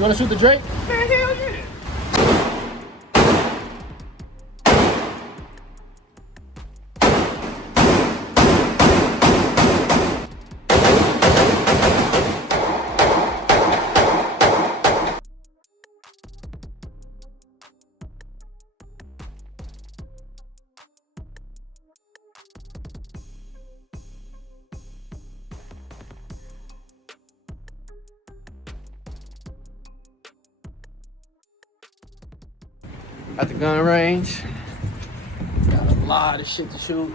You wanna shoot the Drake? Man, hell yeah. At the gun range, got a lot of shit to shoot.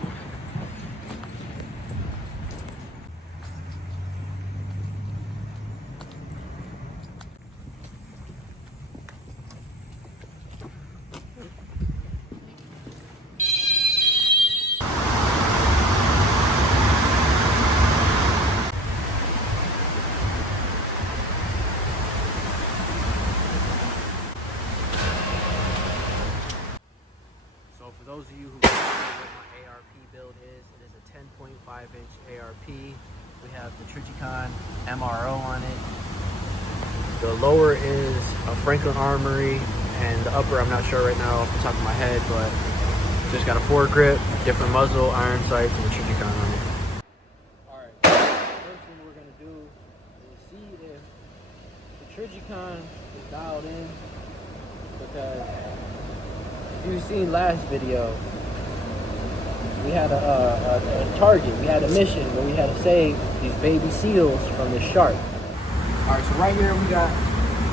So for those of you who don't know what my ARP build is, it is a 10.5 inch ARP. We have the Trigicon MRO on it. The lower is a Franklin Armory, and the upper I'm not sure right now off the top of my head, but just got a foregrip, different muzzle, iron sights, and the Trigicon on it. Alright, first thing we're going to do is see if the Trigicon is dialed in, because if you've seen last video, we had a target, we had a mission where we had to save these baby seals from the shark. Alright, so right here we got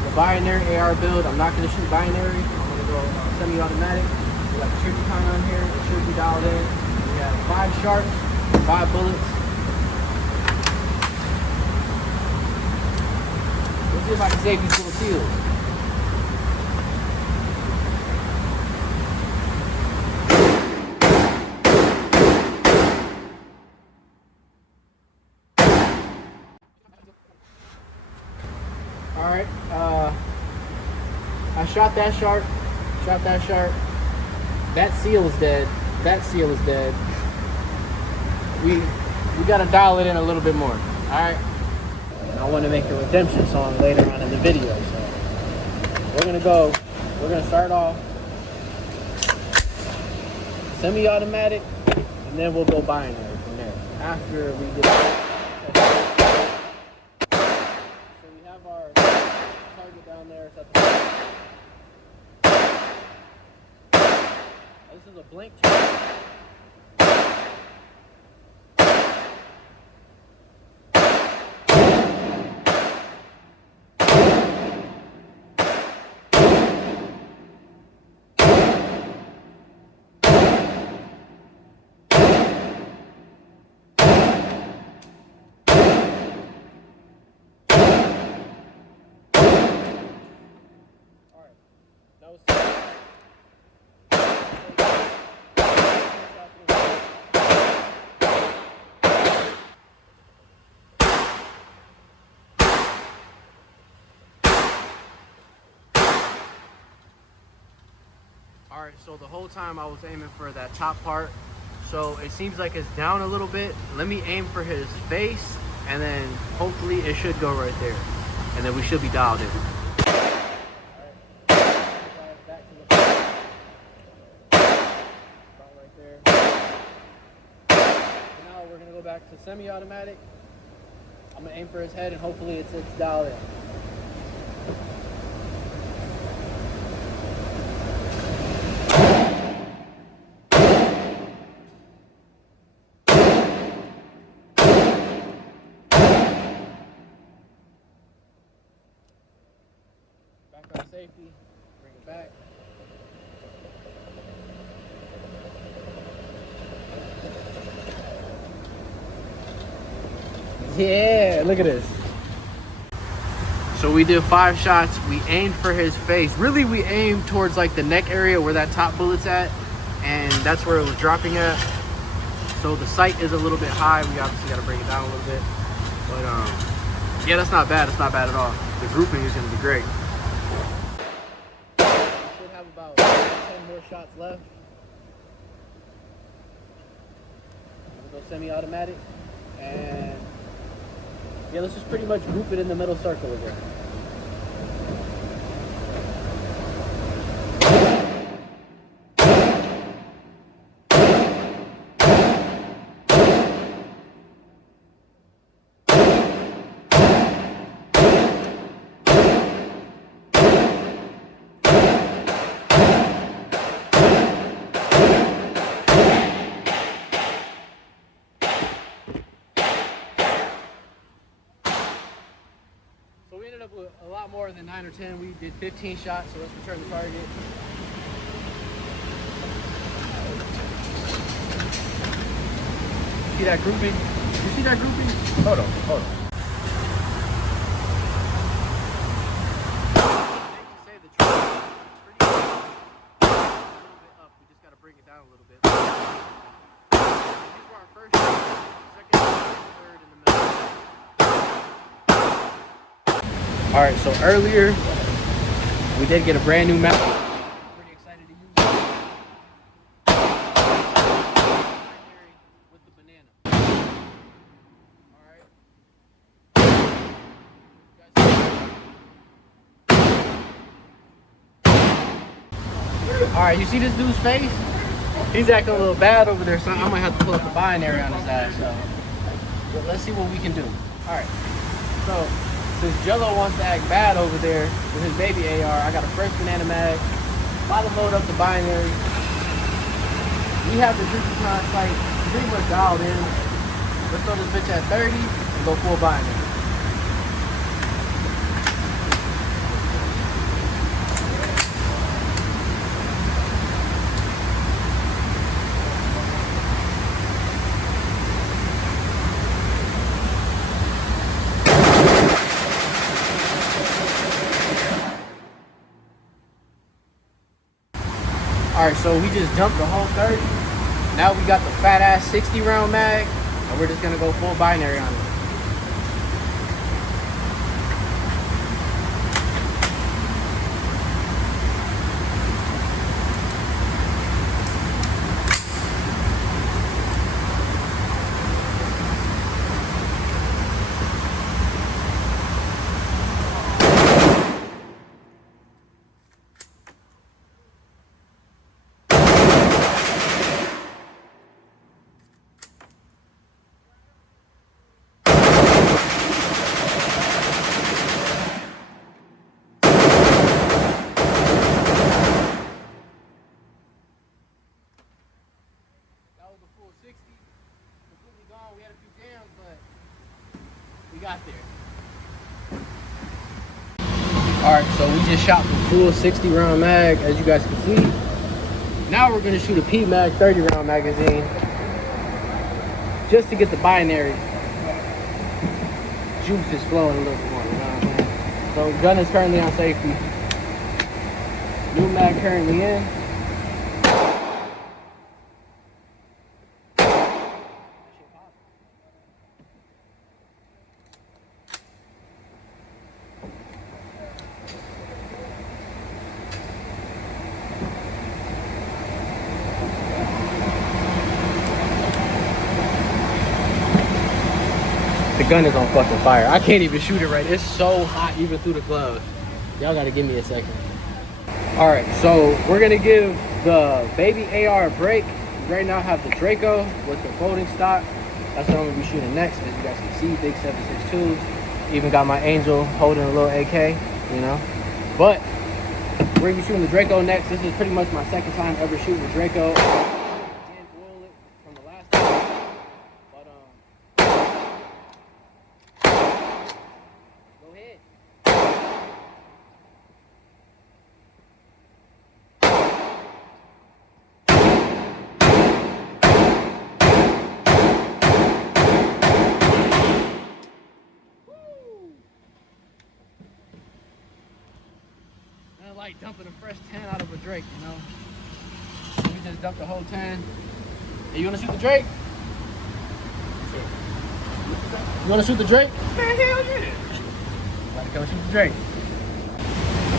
the binary AR build. I'm not going to shoot binary, I'm going to go semi-automatic. We got the Trigicon on here, it should be dialed in. We have 5 sharks, 5 bullets. Let's see if I can save these little seals. Alright, I shot that shark, That seal is dead. That seal is dead. We gotta dial it in a little bit more. Alright. I want to make a redemption song later on in the video, so we're gonna start off semi-automatic, and then we'll go binary from there. After we get so we have our target down there. It's at the this is a blank target. Alright, so the whole time I was aiming for that top part, so it seems like it's down a little bit. Let me aim for his face, and then hopefully it should go right there, and then we should be dialed in. We're gonna go back to semi-automatic. I'm gonna aim for his head, and hopefully it's dialed in. Background safety, bring it back. Yeah, look at this. So we did 5 shots. We aimed for his face. Really, we aimed towards like the neck area where that top bullet's at, and that's where it was dropping at. So the sight is a little bit high. We obviously got to bring it down a little bit. But yeah, that's not bad. It's not bad at all. The grouping is going to be great. We should have about 10 more shots left. We'll go semi-automatic, and yeah, let's just pretty much group it in the middle circle again. we ended up with a lot more than 9 or 10. We did 15 shots, so let's return the target. See that grouping? You see that grouping? Hold on. Say the truck is pretty good. A little bit up. We just got to bring it down a little bit. These were our first shots. Second, third, in the middle. All right, so earlier we did get a brand new map. Pretty excited to use it. With the banana. All right, you see this dude's face? He's acting a little bad over there, so I might have to pull up the binary on his ass. So let's see what we can do. All right, so since Jello wants to act bad over there with his baby AR, I got a fresh banana mag. About to load up the binary. We have the Draco sight pretty much dialed in. Let's throw this bitch at 30 and go full binary. All right, so we just dumped the whole 30. Now we got the fat ass 60 round mag, and we're just gonna go full binary on it. Full 60, completely gone. We had a few jams, but we got there. All right, so we just shot the full 60 round mag, as you guys can see. Now we're gonna shoot a P mag 30 round magazine, just to get the binary juices flowing a little bit more. You know what I'm saying? So gun is currently on safety. New mag currently in. The gun is on fucking fire. I can't even shoot it right. It's so hot even through the gloves. Y'all gotta give me a second. All right, so we're gonna give the baby AR a break. We right now have the Draco with the folding stock. That's what I'm gonna be shooting next. As you guys can see, big 7.62s. Even got my Angel holding a little AK, you know. But we're gonna be shooting the Draco next. This is pretty much my second time ever shooting the Draco. Like dumping a fresh 10 out of a Drake, you know. We just dumped the whole 10. Hey, you wanna shoot the Drake? You wanna shoot the Drake? Man, hell yeah. About to come shoot the Drake.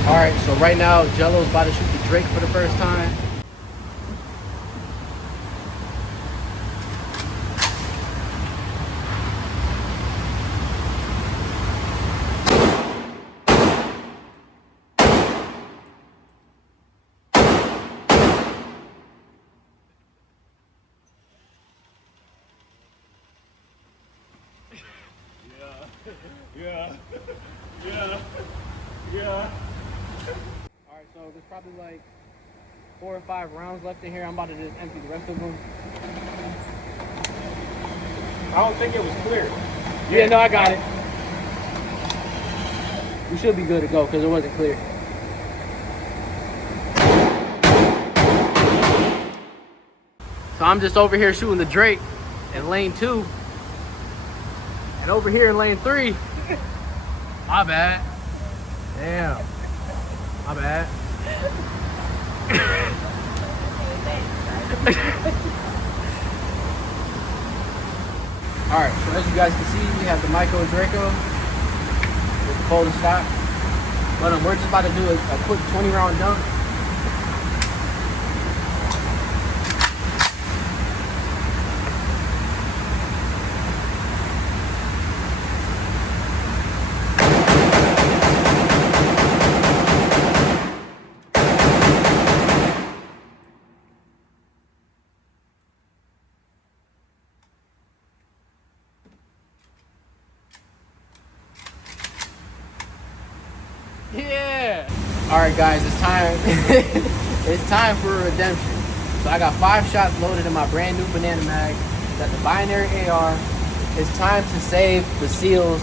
All right, so right now Jello's about to shoot the Drake for the first time. Yeah. All right, so there's probably like 4 or 5 rounds left in here. I'm about to just empty the rest of them. I don't think it was clear. Yeah, no, I got it. we should be good to go because it wasn't clear. So I'm just over here shooting the Drake in lane 2. And over here in lane 3, my bad. Damn. My bad. Alright, so as you guys can see, we have the Micro Draco with the folding stock. But we're just about to do a quick 20-round dunk. Yeah. All right, guys, it's time. It's time for a redemption. So I got 5 shots loaded in my brand new banana mag. Got the binary AR. It's time to save the seals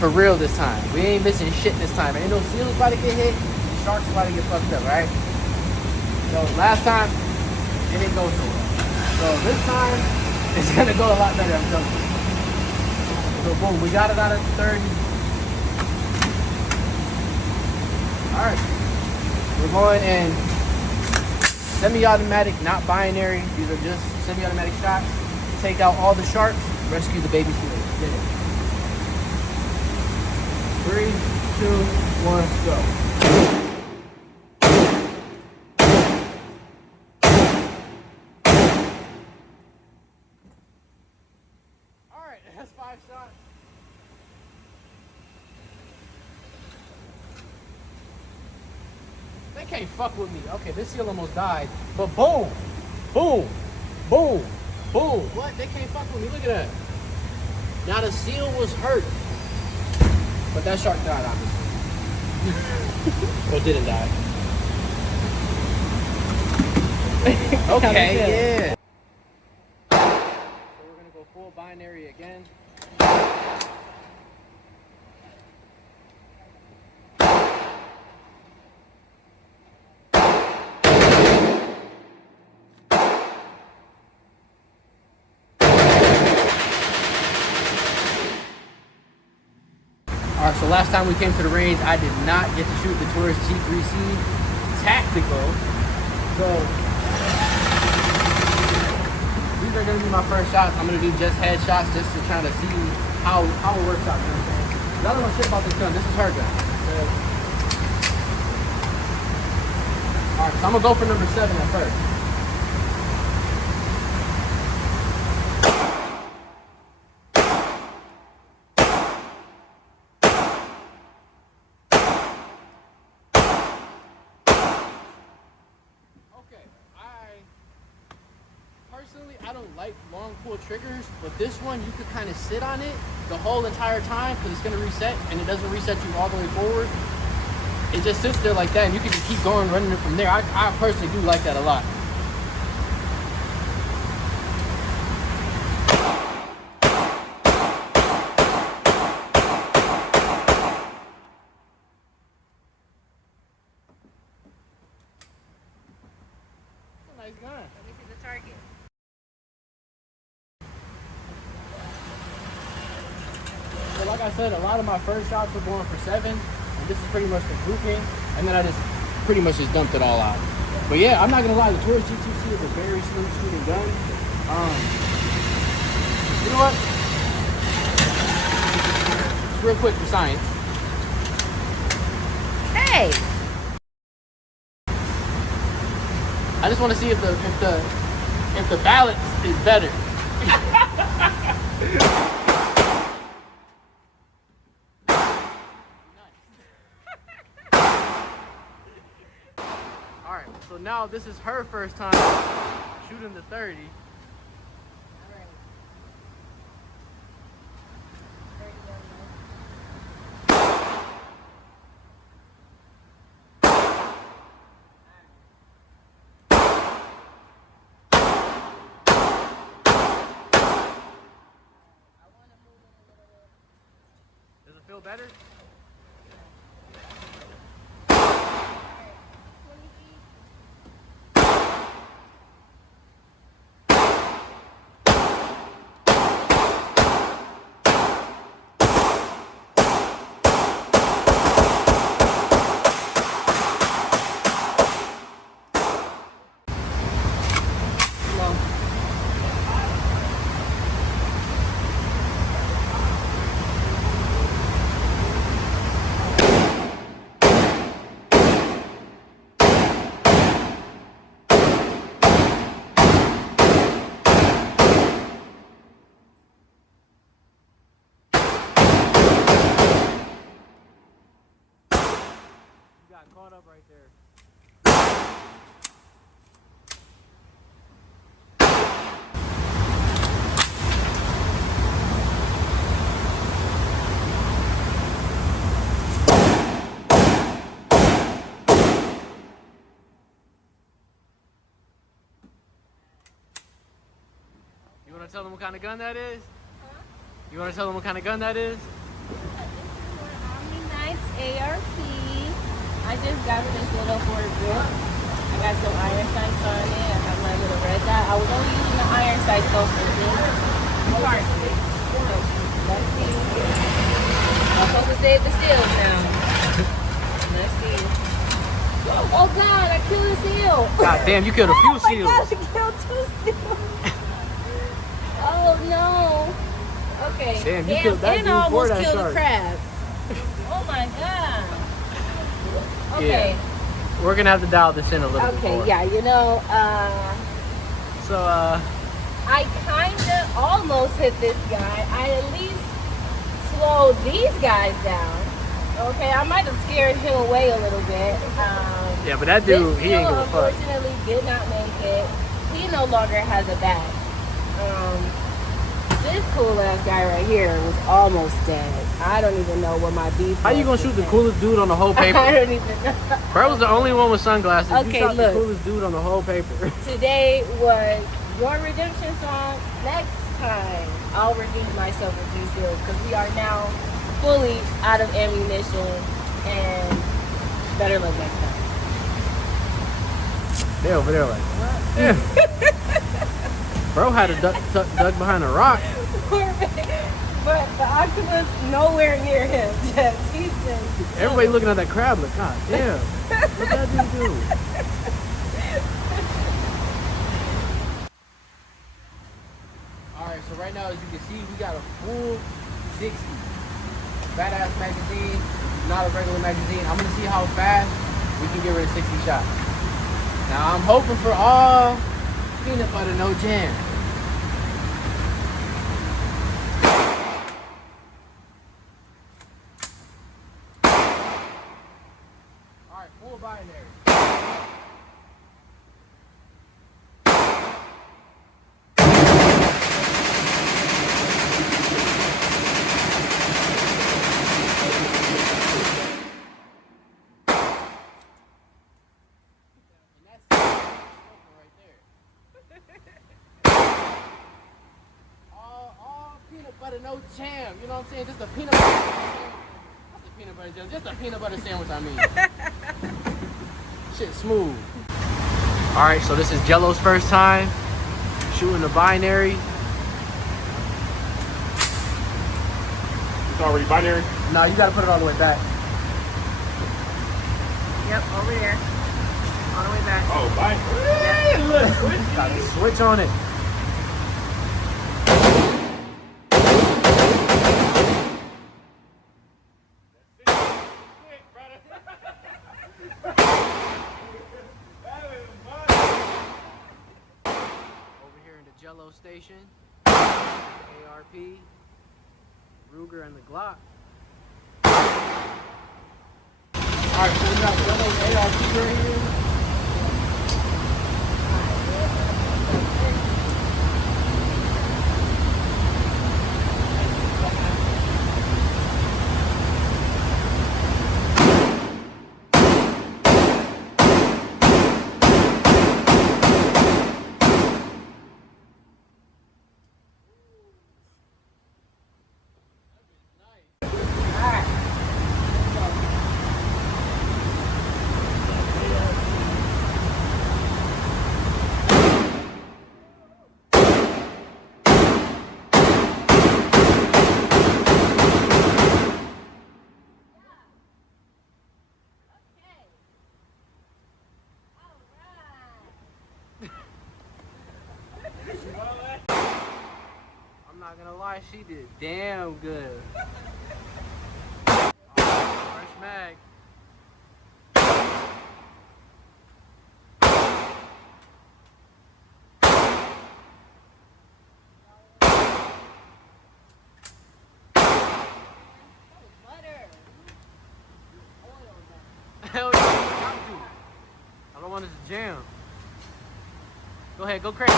for real this time. We ain't missing shit this time. Ain't no seals about to get hit. Sharks about to get fucked up, right? So last time it didn't go so well. So this time it's gonna go a lot better. I'm telling you. So boom, we got it out of 30. All right, we're going in semi-automatic, not binary. These are just semi-automatic shots. Take out all the sharks, rescue the baby seals. Get it. 3, 2, 1, go. All right, that's 5 shots. They can't fuck with me. Okay, this seal almost died. But boom, boom, boom, boom. What? They can't fuck with me. Look at that. Now the seal was hurt. But that shark died, obviously. Or didn't die. Okay, yeah. So we're going to go full binary again. Alright, so last time we came to the range, I did not get to shoot the Taurus G3C tactical. So these are gonna be my first shots. I'm gonna do just headshots just to try to see how it works out. You know what I'm saying? I don't know shit about this gun. This is her gun. Alright, so I'm gonna go for number 7 at first. Personally, I don't like long pull triggers, but this one you could kind of sit on it the whole entire time because it's going to reset, and it doesn't reset you all the way forward. It just sits there like that, and you can just keep going, running it from there. I personally do like that a lot. That's a nice gun. Let me see the target. So like I said, a lot of my first shots were going for 7, and this is pretty much the grouping, and then I just pretty much just dumped it all out. But yeah, I'm not gonna lie, the Taurus G3C is a very smooth shooting gun. You know what? Real quick for science. Hey! I just want to see if the balance is better. Alright, so now this is her first time shooting the 30. Does it feel better? hold up right there. You want to tell them what kind of gun that is? Huh? You want to tell them what kind of gun that is? This is for Omni Knights ARP. I just got this little for grip. I got some iron sights on it. I have my little red dot. I was only using the iron sights though for this part. So let's see. I'm supposed to save the seals now. Let's see. Oh God, I killed a seal. God damn, you killed a few seals. Oh my God, I killed 2 seals. Oh no. Okay. Damn, you killed that and dude I for almost that killed shark. a crab. Oh my God. Okay. Yeah. We're gonna have to dial this in a little bit Okay, more. yeah, you know, So, I kinda almost hit this guy. I at least slowed these guys down. Okay, I might have scared him away a little bit. yeah, but that dude, this he ain't seal, gonna fuck. unfortunately did not make it. He no longer has a back. This cool ass guy right here was almost dead. I don't even know what my beef How you gonna shoot the coolest dude on the whole paper? I don't even know. Bro was the only one with sunglasses. Okay, you shot look. the coolest dude on the whole paper. Today was your redemption song. Next time, I'll redeem myself with these seals because we are now fully out of ammunition and better luck next time. They over there like, what? Yeah. Bro had a duck dug behind a rock. But the octopus nowhere near him. Just, he's just Everybody looking at that crab like, God damn. What that dude do? Alright, so right now as you can see, we got a full 60. Badass magazine, not a regular magazine. I'm gonna see how fast we can get rid of 60 shots. Now I'm hoping for all peanut butter, no jam. Alright, full binary. All peanut butter, no jam. You know what I'm saying? Just a peanut butter sandwich. What's a peanut butter jam? Just a peanut butter sandwich, I mean. Shit smooth. Alright, so this is Jello's first time shooting the binary. It's already binary? No, you gotta put it all the way back. Yep, over there. All the way back. Oh, binary. Hey, look, Got the switch on it. Over here in the Jello station, ARP, Ruger, and the Glock. Alright, so we got Jello's ARP right here. I'm not gonna lie, she did damn good. Fresh mag. Butter. Oil. Hell yeah. wanted to jam. Go ahead, go crazy.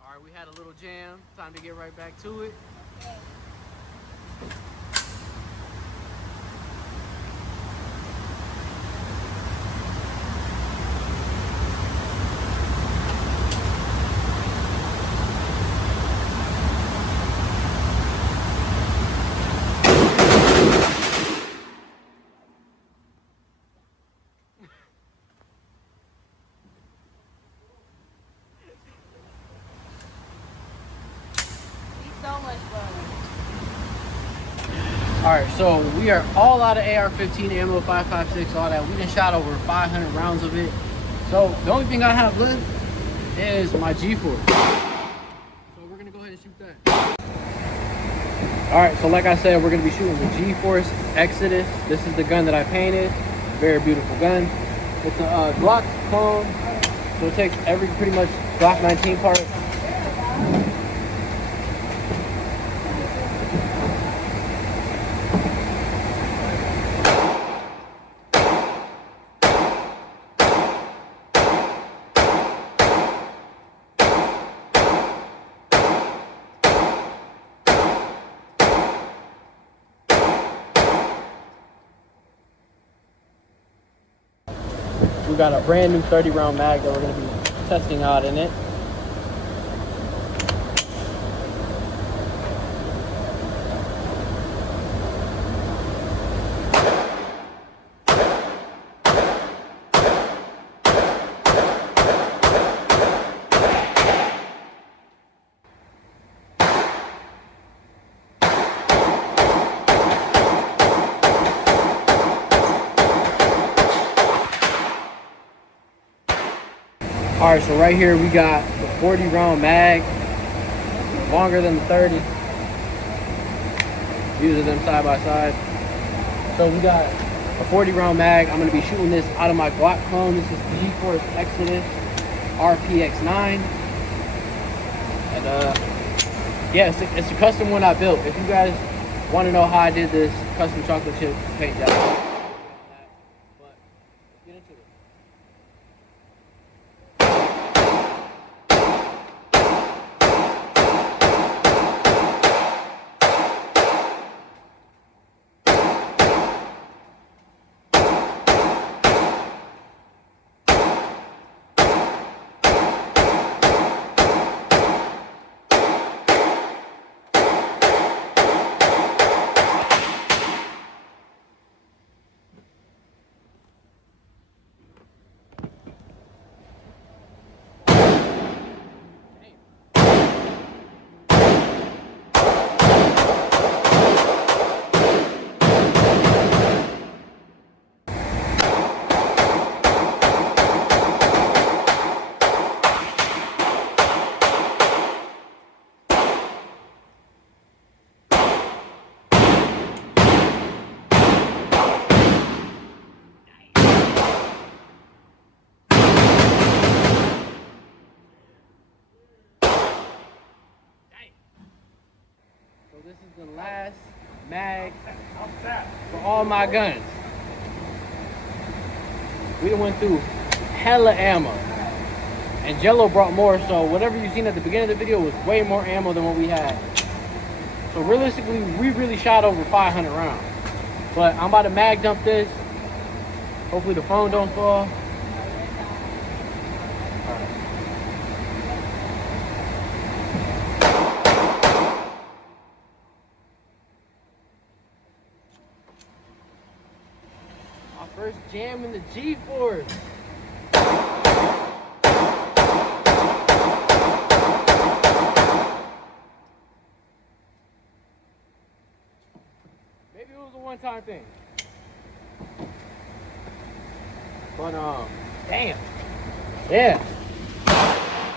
All right, we had a little jam. Time to get right back to it. Okay. So much fun. All right, so we are all out of AR-15 ammo, 5.56, all that. We just shot over 500 rounds of it. So the only thing I have left is my G4. So we're gonna go ahead and shoot that. All right, so like I said, we're gonna be shooting the G-Force Exodus. This is the gun that I painted. Very beautiful gun. It's a Glock clone, so it takes every pretty much Glock 19 part. We got a brand new 30 round mag that we're going to be testing out in it. All right, so right here we got the 40 round mag, longer than the 30. Using them side by side. So we got a 40 round mag. I'm gonna be shooting this out of my Glock clone. This is the G4 Exodus RPX9. And yeah, it's a custom one I built. If you guys want to know how I did this custom chocolate chip paint job, but let's get into it. So this is the last mag for all my guns. We done went through hella ammo. And Jello brought more, so whatever you seen at the beginning of the video was way more ammo than what we had. So realistically, we really shot over 500 rounds. But I'm about to mag dump this. Hopefully the phone don't fall. First jam in the G-Force. Maybe it was a one-time thing. But damn. Yeah. So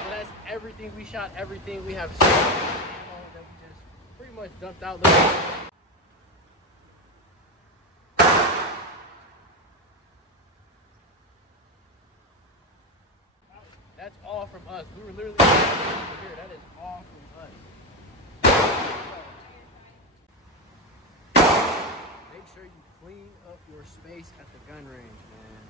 that's everything. We shot everything. We have so much ammo that we just pretty much dumped out. That's all from us. We were literally over here. That is all from us. Make sure you clean up your space at the gun range, man.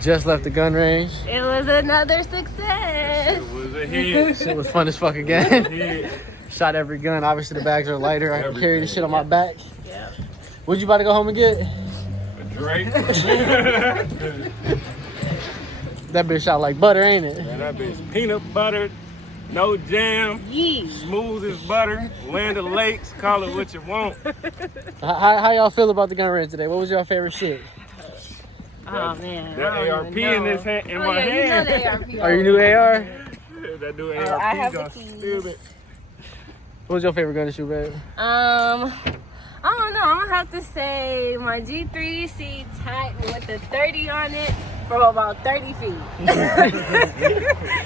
Just left the gun range. It was another success. It was a hit. Shit was fun as fuck again. Shot every gun. Obviously the bags are lighter. I can carry this shit on my back. Yep. What you about to go home and get? A Drake. That bitch shot like butter, ain't it? Man, that bitch peanut butter, no jam, Yee. smooth as butter, Land of Lakes, call it what you want. How y'all feel about the gun range today? What was your favorite shit? Oh man. That I don't ARP even know. in this hand, in Oh, my yeah, hand. You know the ARP. Are you new AR? That new I ARP have the gonna keys. steal it. What was your favorite gun to shoot, babe? I don't know. I'm gonna have to say my G3C Titan with the 30 on it from about 30 feet.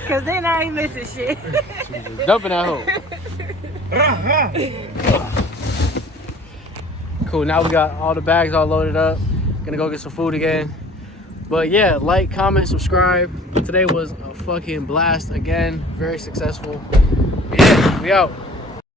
Cause then I ain't missing shit. Dumping that hole. Cool, now we got all the bags all loaded up. Gonna go get some food again. But yeah, like, comment, subscribe. Today was a fucking blast again. Very successful. Yeah, we out.